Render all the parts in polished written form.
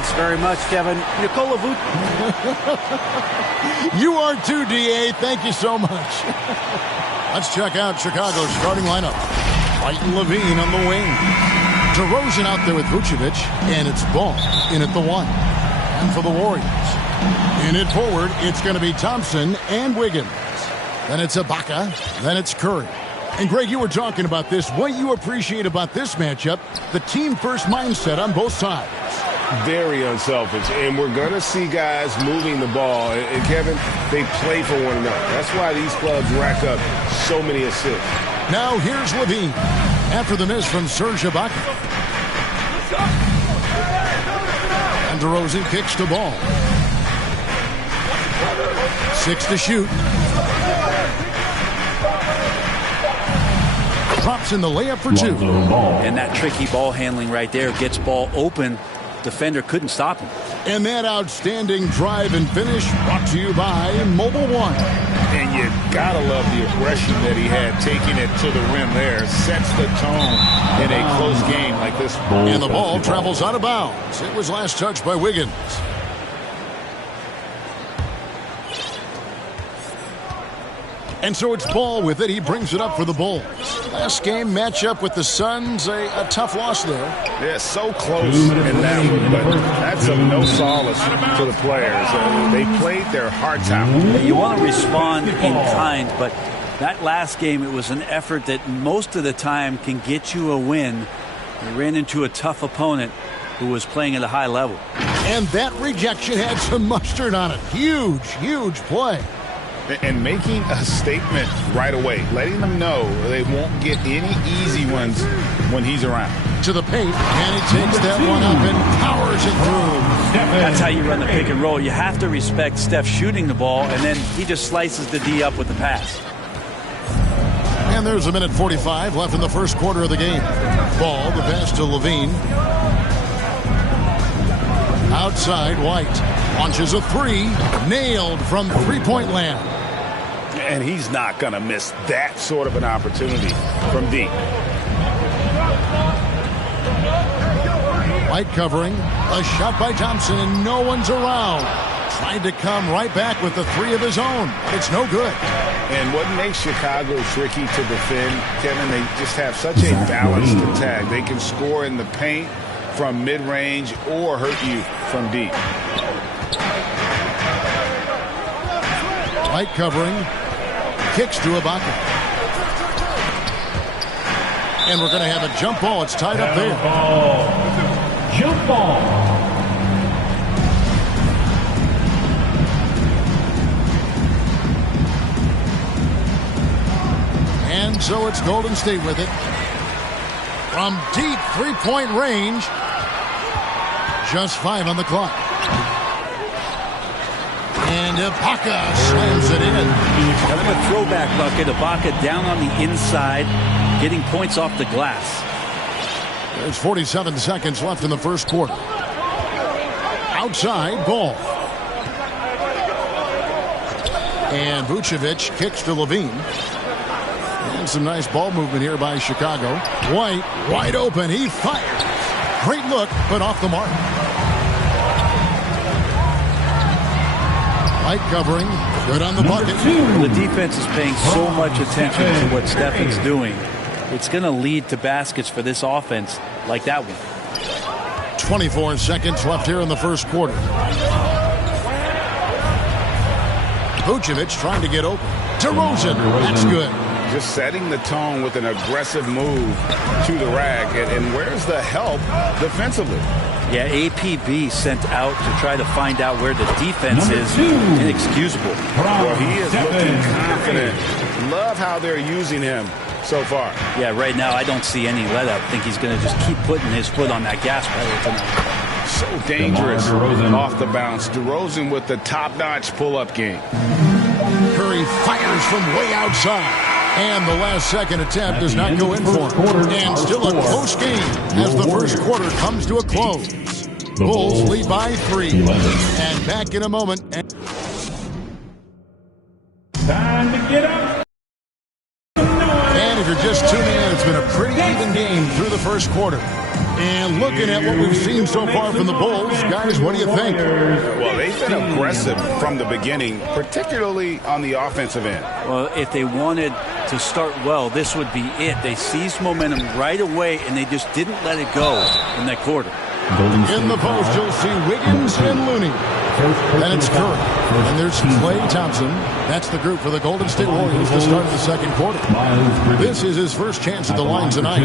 Thanks very much, Kevin. Nikola You are too, D.A. Thank you so much. Let's check out Chicago's starting lineup. White and Levine on the wing. DeRozan out there with Vucevic, and it's Ball in at the 1. And for the Warriors, in it forward, it's going to be Thompson and Wiggins. Then it's Ibaka. Then it's Curry. And, Greg, you were talking about this. What you appreciate about this matchup, the team-first mindset on both sides. Very unselfish. And we're going to see guys moving the ball. And, Kevin, they play for one another. That's why these clubs rack up so many assists. Now here's Levine. After the miss from Serge Ibaka. And DeRozan kicks the ball. 6 to shoot. Drops in the layup for 2. And that tricky ball handling right there gets ball open. Defender couldn't stop him. And that outstanding drive and finish brought to you by Mobile One. And you gotta love the aggression that he had taking it to the rim there. Sets the tone in a close game like this. And the ball travels out of bounds. It was last touched by Wiggins. And so it's Ball with it. He brings it up for the Bulls. Last game matchup with the Suns, a tough loss there. Yeah, so close in that one, but that's of no solace to the players. They played their hearts out. You want to respond in kind, but that last game, it was an effort that most of the time can get you a win. You ran into a tough opponent who was playing at a high level. And that rejection had some mustard on it. Huge, huge play. And making a statement right away, letting them know they won't get any easy ones when he's around. To the paint, and he takes that one up and powers it through. That's how you run the pick and roll. You have to respect Steph shooting the ball, and then he just slices the D up with the pass. And there's a minute 45 left in the first quarter of the game. Ball, the pass to Levine. Outside, White launches a 3, nailed from three-point land. And he's not going to miss that sort of an opportunity from deep. White covering, a shot by Thompson, and no one's around. Tried to come right back with the 3 of his own, but it's no good. And what makes Chicago tricky to defend, Kevin, they just have such a balanced attack. They can score in the paint from mid-range or hurt you from deep. White covering, kicks to Ibaka. And we're going to have a jump ball. It's tied up there. Jump ball. And so it's Golden State with it. From deep three-point range. Just 5 on the clock. And Ibaka slams it in. Kind of a throwback bucket. Ibaka down on the inside, getting points off the glass. There's 47 seconds left in the first quarter. Outside, Ball. And Vucevic kicks to Levine. And some nice ball movement here by Chicago. White, wide open. He fires. Great look, but off the mark. White covering. Good on the bucket. The defense is paying so much attention to what Stephen's doing. It's going to lead to baskets for this offense like that one. 24 seconds left here in the first quarter. Vucevic trying to get open. DeRozan, that's good. Just setting the tone with an aggressive move to the rack. And where's the help defensively? Yeah, APB sent out to try to find out where the defense is. Inexcusable. Well, he is looking confident. Love how they're using him so far. Yeah, right now I don't see any let up. I think he's going to just keep putting his foot on that gas pedal tonight. So dangerous off the bounce. DeRozan with the top-notch pull-up game. Curry fires from way outside. And the last second attempt does not go in for him. And still a close game as the first quarter comes to a close. Bulls lead by 3. And back in a moment. Time to get up. And if you're just tuning in, It's been a pretty even game through the first quarter. And looking at what we've seen so far from the Bulls, guys, what do you think? Well, they've been aggressive from the beginning, particularly on the offensive end. Well, if they wanted to start well, this would be it. They seized momentum right away, and they just didn't let it go in that quarter. In the post, you'll see Wiggins and Looney. Then it's Curry. And there's Klay Thompson. That's the group for the Golden State Warriors to start the second quarter. This is his first chance at the line tonight.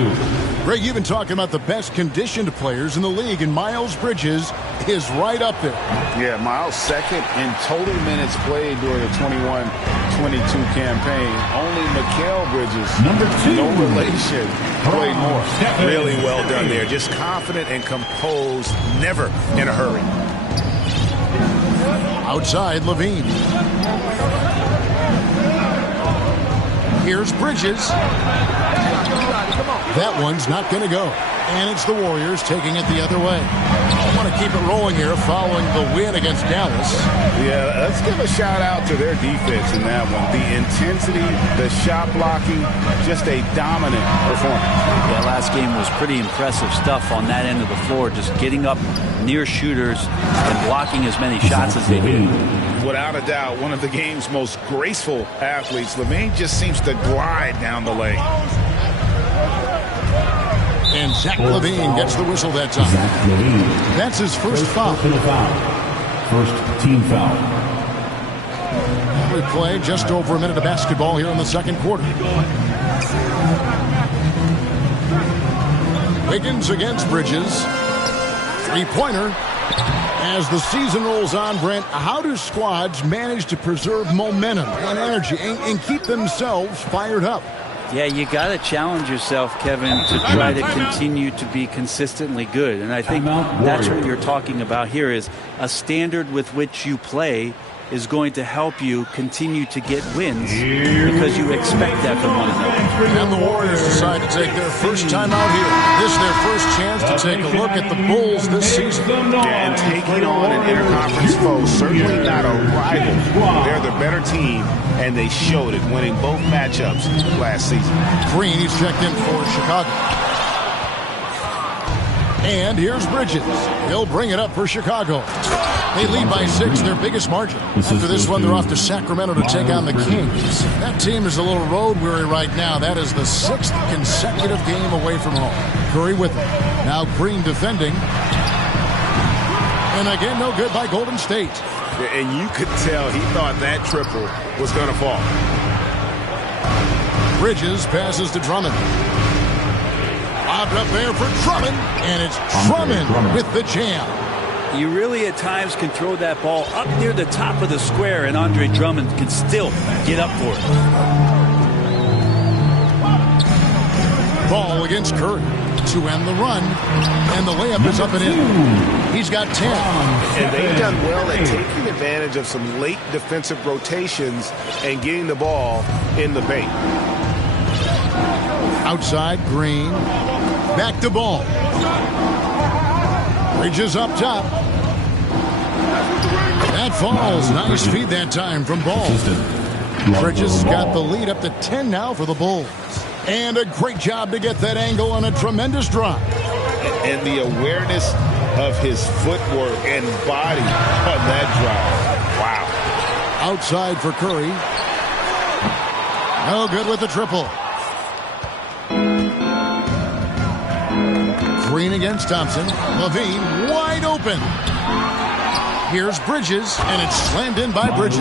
Greg, you've been talking about the best conditioned players in the league, and Miles Bridges is right up there. Yeah, Miles second in total minutes played during the 21-22 campaign. Only Mikal Bridges, no relation, played more. Really well done there. Just confident and composed, never in a hurry. Outside, Levine. Here's Bridges. That one's not going to go. And it's the Warriors taking it the other way. I want to keep it rolling here following the win against Dallas. Yeah, let's give a shout out to their defense in that one. The intensity, the shot blocking, just a dominant performance. Yeah, last game was pretty impressive stuff on that end of the floor, just getting up near shooters and blocking as many shots as they did. Without a doubt, one of the game's most graceful athletes. Levine just seems to glide down the lane. And Zach Levine gets the whistle that time. That's his first foul. First team foul. We play just over a minute of basketball here in the second quarter. Wiggins against Bridges. Three-pointer. As the season rolls on, Brent, how do squads manage to preserve momentum and energy and keep themselves fired up? Yeah, you got to challenge yourself, Kevin, to try to continue to be consistently good. And I think that's what you're talking about here is a standard with which you play is going to help you continue to get wins because you expect that from one another. And the Warriors decide to take their first time out here. This is their first chance to take a look at the Bulls this season. Yeah, and taking on an interconference foe, certainly not a rival. They're the better team, and they showed it, winning both matchups last season. Green, he's checked in for Chicago. And here's Bridges. He'll bring it up for Chicago. They lead by 6, their biggest margin. After this one, they're off to Sacramento to take on the Kings. That team is a little road weary right now. That is the 6th consecutive game away from home. Curry with it. Now Green defending. And again, no good by Golden State. And you could tell he thought that triple was going to fall. Bridges passes to Drummond. Lobbed up there for Drummond. And it's Drummond with the jam. You really at times can throw that ball up near the top of the square, and Andre Drummond can still get up for it. Ball against Curry to end the run, and the layup is up and in. He's got 10. And they've done well at taking advantage of some late defensive rotations and getting the ball in the paint. Outside, Green. Back to Ball. Bridges up top. That falls. Nice feed that time from Ball. Bridges got the lead up to 10 now for the Bulls. And a great job to get that angle on a tremendous drive. And the awareness of his footwork and body on that drive. Wow. Outside for Curry. No good with the triple. Green against Thompson. Levine wide open. Here's Bridges, and it's slammed in by Bridges.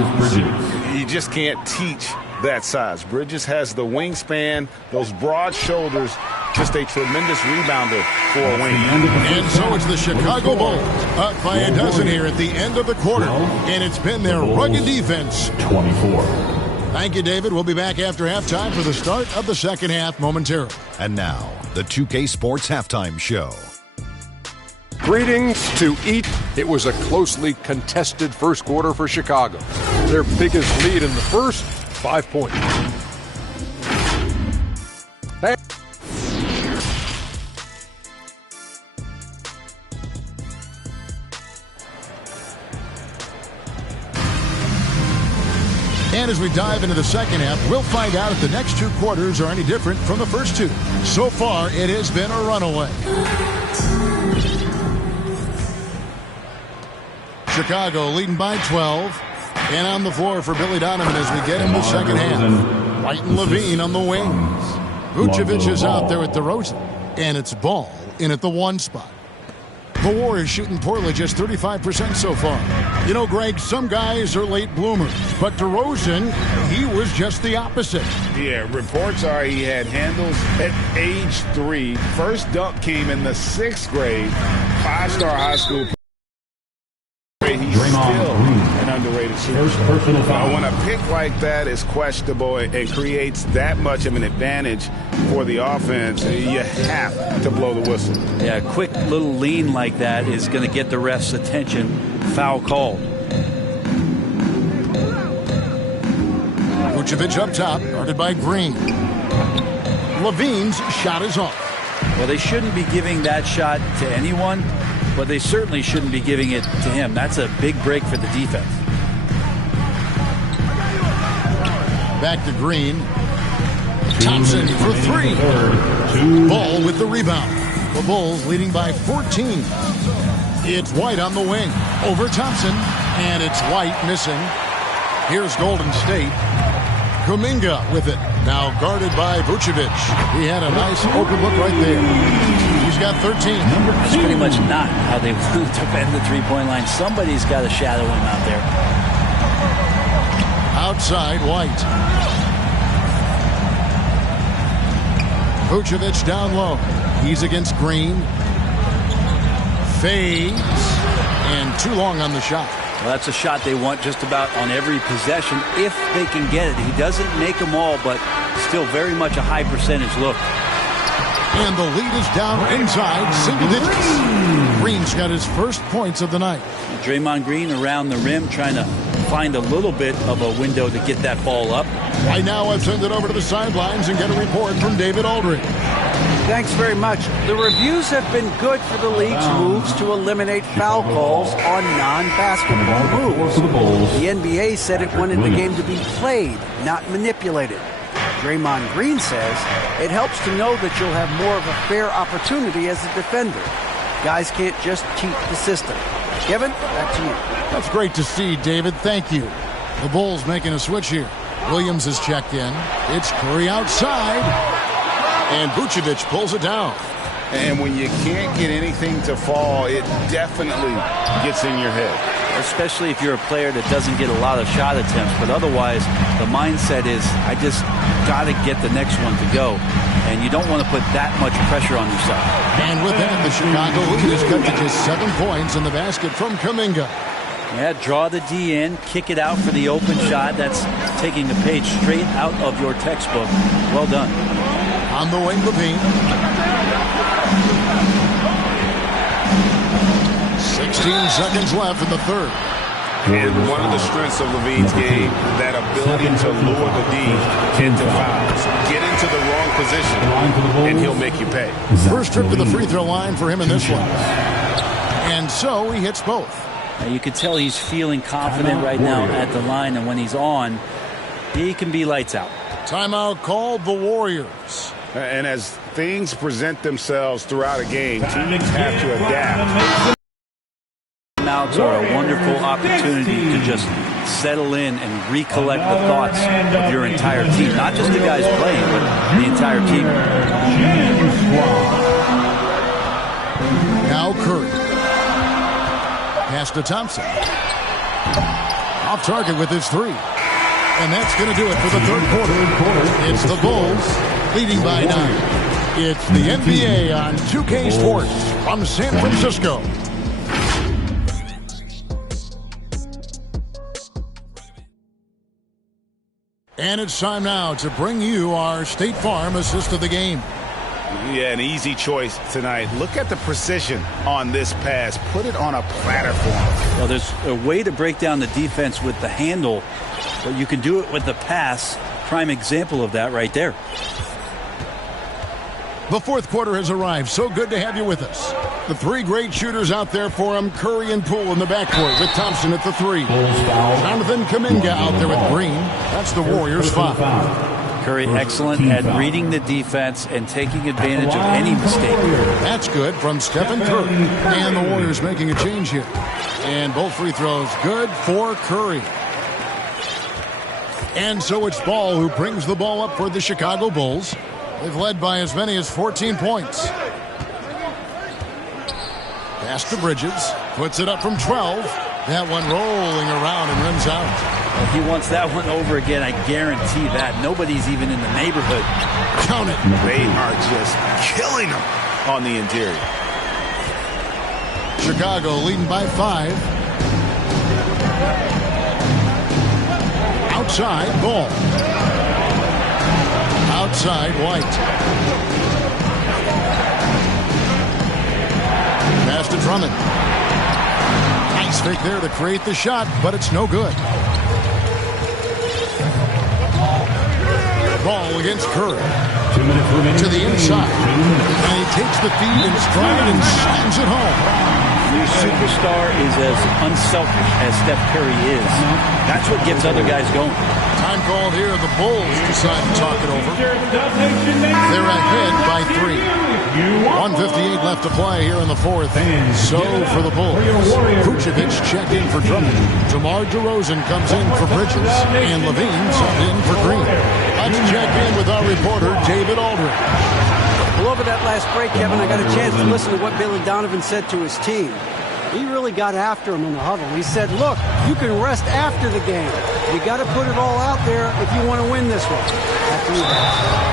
You just can't teach that size. Bridges has the wingspan, those broad shoulders, just a tremendous rebounder for a wing. And so it's the Chicago Bulls up by a dozen here at the end of the quarter. And it's been their rugged defense. 24. Thank you, David. We'll be back after halftime for the start of the second half momentarily. And now, the 2K Sports Halftime Show. Greetings to eat. It was a closely contested first quarter for Chicago. Their biggest lead in the first, 5 points. And as we dive into the second half, we'll find out if the next 2 quarters are any different from the first 2. So far, it has been a runaway. Chicago leading by 12. And on the floor for Billy Donovan as we get into the second half. White and Levine on the wings. Vucevic is out there at DeRozan. And it's Ball in at the 1 spot. The Warriors shooting poorly, just 35% so far. You know, Greg, some guys are late bloomers, but DeRozan, he was just the opposite. Yeah, reports are he had handles at age 3. First dunk came in the 6th grade. 5-star high school. He's still an underrated superstar. When a pick like that is questionable and creates that much of an advantage for the offense, you have to blow the whistle. Yeah, a quick little lean like that is going to get the ref's attention. Foul called. Vucevic up top, guarded by Green. Levine's shot is off. Well, they shouldn't be giving that shot to anyone, but they certainly shouldn't be giving it to him. That's a big break for the defense. Back to Green. Thompson for 3. Ball with the rebound. The Bulls leading by 14. It's White on the wing. Over Thompson. And it's White missing. Here's Golden State. Kuminga with it. Now guarded by Vucevic. He had a nice open look right there. He's got 13. That's pretty much not how they want to defend the three-point line. Somebody's got to shadow him out there. Outside, White. Vucevic down low. He's against Green. Fades. And too long on the shot. Well, that's a shot they want just about on every possession if they can get it. He doesn't make them all, but still very much a high percentage look. And the lead is down inside single digits. Green's got his first points of the night. Draymond Green around the rim trying to find a little bit of a window to get that ball up. Right now I've sent it over to the sidelines and get a report from David Aldridge. Thanks very much. The reviews have been good for the league's moves to eliminate foul calls on non-basketball moves. The NBA said it wanted the game to be played, not manipulated. Draymond Green says it helps to know that you'll have more of a fair opportunity as a defender. Guys can't just cheat the system. Kevin, back to you. That's great to see, David. Thank you. The Bulls making a switch here. Williams is checked in. It's Curry outside. And Vucevic pulls it down. And when you can't get anything to fall, it definitely gets in your head. Especially if you're a player that doesn't get a lot of shot attempts. But otherwise, the mindset is, I just got to get the next one to go. And you don't want to put that much pressure on yourself. And with that, the Chicago lead is cut to just 7 points in the basket from Kuminga. Yeah, draw the D in, kick it out for the open shot. That's taking a page straight out of your textbook. Well done. On the wing, Levine. 16 seconds left in the third. And one of the strengths of Levine's game, that ability to lure the D into fouls. Get into the wrong position, and he'll make you pay. First trip to the free throw line for him in this one. And so he hits both. Now you can tell he's feeling confident right now at the line, and when he's on, he can be lights out. Timeout called the Warriors. And as things present themselves throughout a game, teams have to adapt. Timeouts are a wonderful opportunity to just settle in and recollect the thoughts of your entire team. Not just the guys playing, but the entire team. Now Curry. Pass to Thompson. Off target with his 3. And that's going to do it for the third quarter. It's the Bulls leading by 9. It's the NBA on 2K Sports from San Francisco. And it's time now to bring you our State Farm assist of the game. Yeah, an easy choice tonight. Look at the precision on this pass. Put it on a platter for him. Well, there's a way to break down the defense with the handle, but you can do it with the pass. Prime example of that right there. The fourth quarter has arrived. So good to have you with us. The three great shooters out there for him. Curry and Poole in the backcourt with Thompson at the 3. Jonathan Kuminga out there with Green. That's the Warriors' 5. Curry excellent at reading the defense and taking advantage of any mistake. That's good from Stephen Curry. And the Warriors making a change here. And both free throws good for Curry. And so it's Ball who brings the ball up for the Chicago Bulls. They've led by as many as 14 points. Pass to Bridges. Puts it up from 12. That one rolling around and rims out. If he wants that one over again, I guarantee that. Nobody's even in the neighborhood. Count it. They are just killing them on the interior. Chicago leading by 5. Outside, Ball. Outside, White. Pass to Drummond. Nice fake there to create the shot, but it's no good. Ball against Curry. 2 minutes remaining. To the inside. And he takes the feed in stride and slams it home. Your superstar is as unselfish as Steph Curry is. That's what gets other guys going. Time called here. The Bulls decide to talk it over. They're ahead by 3. 1:58 left to play here in the fourth. So for the Bulls, Vucevic checked in for Drummond. DeMar DeRozan comes in for Bridges. And Levine subbed in for Green. Let's check in with our reporter, David Aldridge. Well, over that last break, Kevin, I got a chance to listen to what Billy Donovan said to his team. He really got after him in the huddle. He said, look, you can rest after the game. You got to put it all out there if you want to win this one.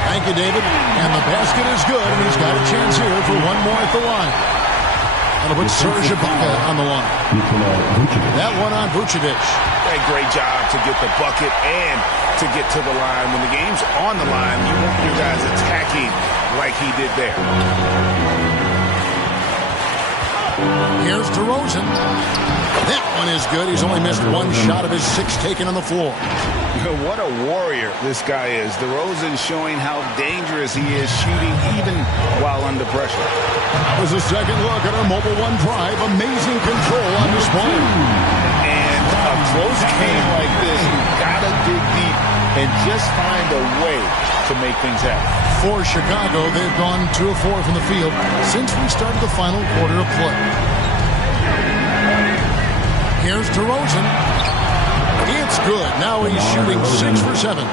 Thank you, David. And the basket is good, and he's got a chance here for one more at the line. That'll put Serge Ibaka on the line. That one on Vucevic. A great job to get the bucket and to get to the line. When the game's on the line, you want your guys attacking like he did there. Here's DeRozan. That one is good. He's only missed one shot of his 6 taken on the floor. What a warrior this guy is. DeRozan showing how dangerous he is shooting even while under pressure. That was a second look at our Mobile One drive. Amazing control on this ball. And a close game like this, you've got to dig deep and just find a way to make things happen. For Chicago, they've gone 2 of 4 from the field since we started the final quarter of play. Here's DeRozan. It's good. Now he's shooting 6 for 7.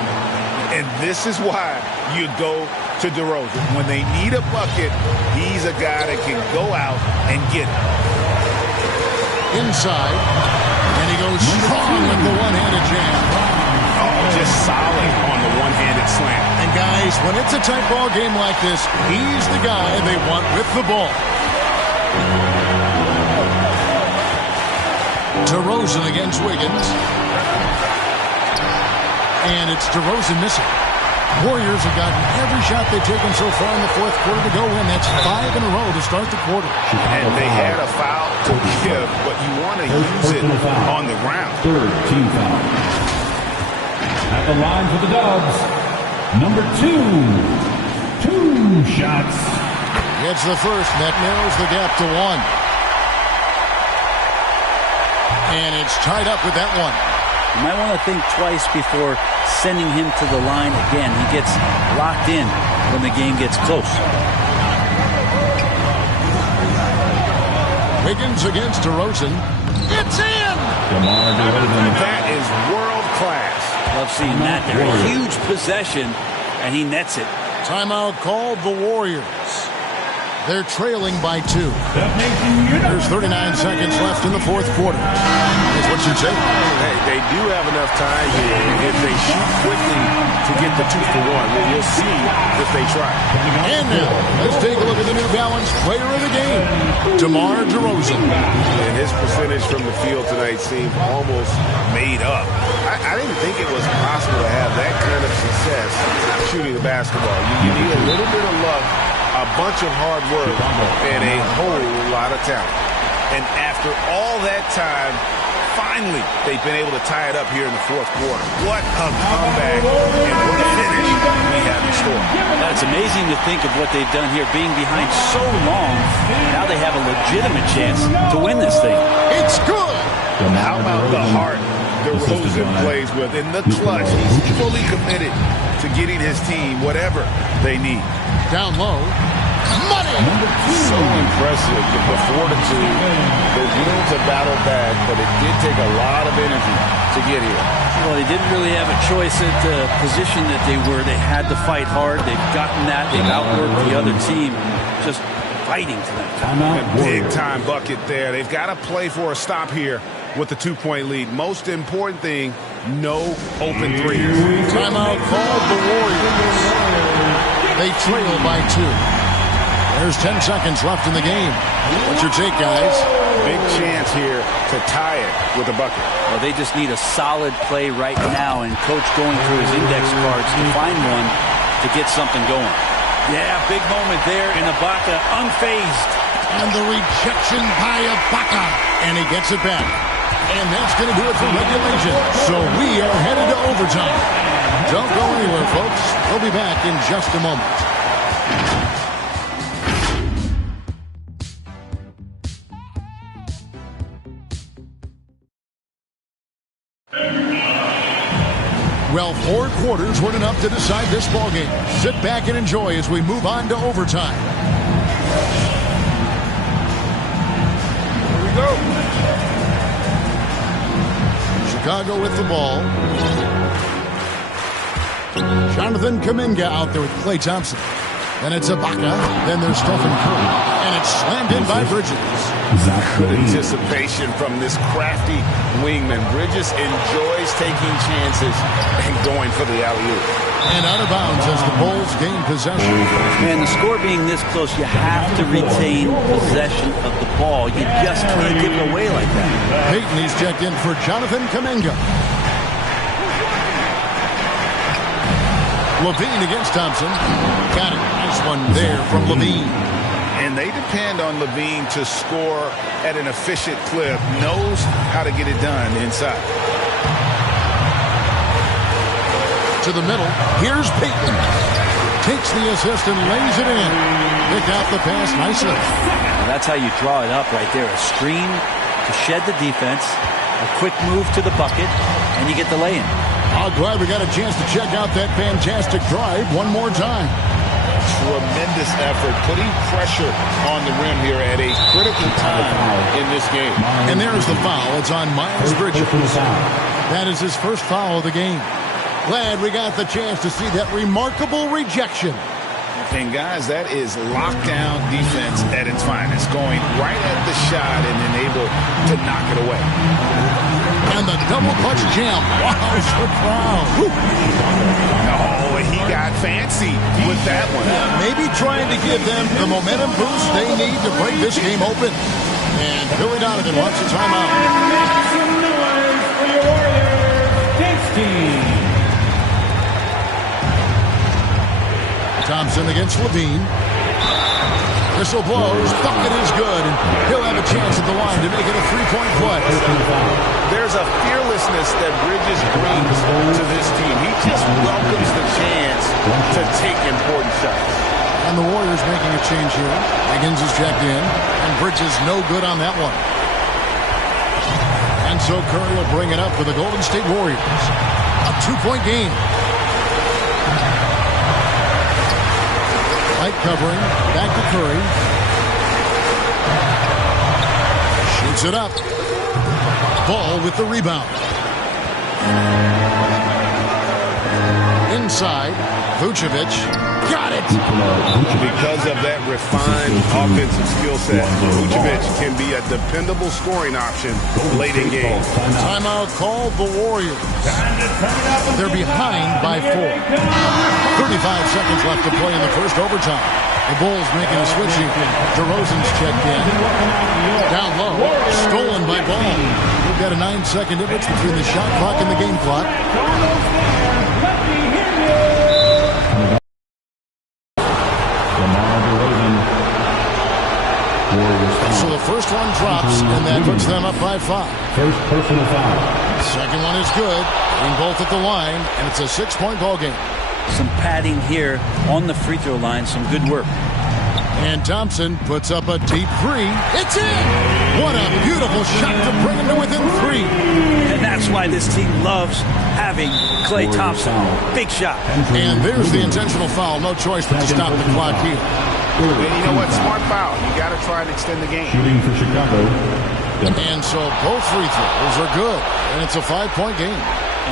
And this is why you go to DeRozan. When they need a bucket, he's a guy that can go out and get it. Inside. And he goes strong with the one-handed jam. Oh, just solid on the one-handed slam. And guys, when it's a tight ball game like this, he's the guy they want with the ball. DeRozan against Wiggins. And it's DeRozan missing. Warriors have gotten every shot they've taken so far in the fourth quarter to go in. That's 5 in a row to start the quarter. And they had a foul to give, but you want to use it on the ground. Third team foul. At the line for the Dubs, number 2. 2 shots. Gets the first. That narrows the gap to 1. And it's tied up with that one. You might want to think twice before sending him to the line again. He gets locked in when the game gets close. Wiggins against DeRozan. It's in! That is world class. Love seeing that there. A huge possession, and he nets it. Timeout called the Warriors. They're trailing by 2. There's 39 seconds left in the fourth quarter. That's what you say. Hey, they do have enough time here if they shoot quickly to get the 2 for 1. We'll see if they try. And now, let's take a look at the New Balance player of the game, DeMar DeRozan. And his percentage from the field tonight seemed almost made up. I didn't think it was possible to have that kind of success shooting the basketball. You need a little bit of luck, a bunch of hard work, and a whole lot of talent. And after all that time, finally, they've been able to tie it up here in the fourth quarter. What a comeback and what a finish we have in store. It's amazing to think of what they've done here, being behind so long. Now they have a legitimate chance to win this thing. It's good. How about the heart DeRozan plays with in the clutch? He's fully committed to getting his team whatever they need. Down low. Money. So impressive. The fortitude, the will to battle back, but it did take a lot of energy to get here. Well, they didn't really have a choice at the position that they were. They had to fight hard. They've gotten that. They've outworked the other team, just fighting to them. Big-time bucket there. They've got to play for a stop here with the 2-point lead. Most important thing, no open threes. Timeout called the Warriors. They trail by 2. There's 10 seconds left in the game. What's your take, guys? Big chance here to tie it with a bucket. Well, they just need a solid play right now, and Coach going through his index cards to find one to get something going. Yeah, big moment there in Ibaka, unfazed. And the rejection by Ibaka. And he gets it back. And that's going to do it for regulation. So we are headed to overtime. Don't go anywhere, folks. We'll be back in just a moment. Well, 4 quarters weren't enough to decide this ballgame. Sit back and enjoy as we move on to overtime. Here we go. Chicago with the ball. Jonathan Kuminga out there with Klay Thompson. Then it's Ibaka. Then there's Stephen Curry. And it's slammed in by Bridges. Good anticipation from this crafty wingman. Bridges enjoys taking chances and going for the alley-oop. And out of bounds as the Bulls gain possession. And the score being this close, you have to retain possession of the ball. You just can't give it away like that. Peyton is checked in for Jonathan Kuminga. Levine against Thompson. Got it. Nice one there from Levine. And they depend on Levine to score at an efficient clip. Knows how to get it done inside. To the middle. Here's Peyton. Takes the assist and lays it in. Pick out the pass nicely. Well, that's how you draw it up right there. A screen to shed the defense. A quick move to the bucket. And you get the lay-in. I'm glad we got a chance to check out that fantastic drive one more time. Tremendous effort, putting pressure on the rim here at a critical time in this game. And there's the foul. It's on Miles Bridges. That is his first foul of the game. Glad we got the chance to see that remarkable rejection. And guys, that is lockdown defense at its finest, going right at the shot and then able to knock it away. And the double clutch jam. Wow, the crowd. Oh, he got fancy with that one. Maybe trying to give them the momentum boost they need to break this game open. And Billy Donovan wants a timeout. Some noise for your Warriors. Thanks, team. Thompson against Levine. Whistle blows. Bucket is good. And he'll have a chance at the line to make it a 3-point play. There's a fearlessness that Bridges brings to this team. He just welcomes the chance to take important shots. And the Warriors making a change here. Higgins is checked in. And Bridges no good on that one. And so Curry will bring it up for the Golden State Warriors. A 2-point game. Light covering. Back to Curry. Shoots it up. Ball with the rebound. Inside. Vucevic. Got it. Because of that refined offensive skill set, Vucevic can be a dependable scoring option late in games. Timeout called the Warriors. They're behind by 4. 35 seconds left to play in the first overtime. The Bulls making a switch here. DeRozan's checked in. Down low. Stolen by Ball. We've got a 9-second difference between the shot clock and the game clock. So the first one drops, and that puts them up by 5. First personal foul. Second one is good. Getting both at the line, and it's a 6-point ball game. Some padding here on the free throw line. Some good work. And Thompson puts up a deep 3. It's in! What a beautiful shot to bring him to within 3. And that's why this team loves having Klay Thompson. Big shot. And there's the intentional foul. No choice but to stop the clock here. And you know what? Smart foul. You got to try and extend the game. Shooting for Chicago. And so both free throws are good. And it's a 5-point game.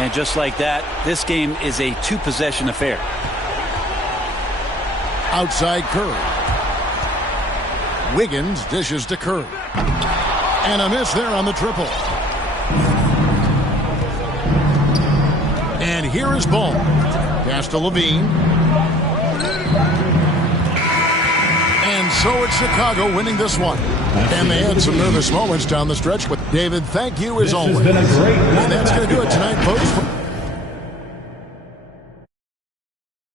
And just like that, this game is a 2-possession affair. Outside Curry. Wiggins dishes to Curry. And a miss there on the triple. And here is Ball. Pass to Levine. And so it's Chicago winning this one. And they had some nervous moments down the stretch. But David, thank you as always. This has been a great and that's going to do it tonight, folks.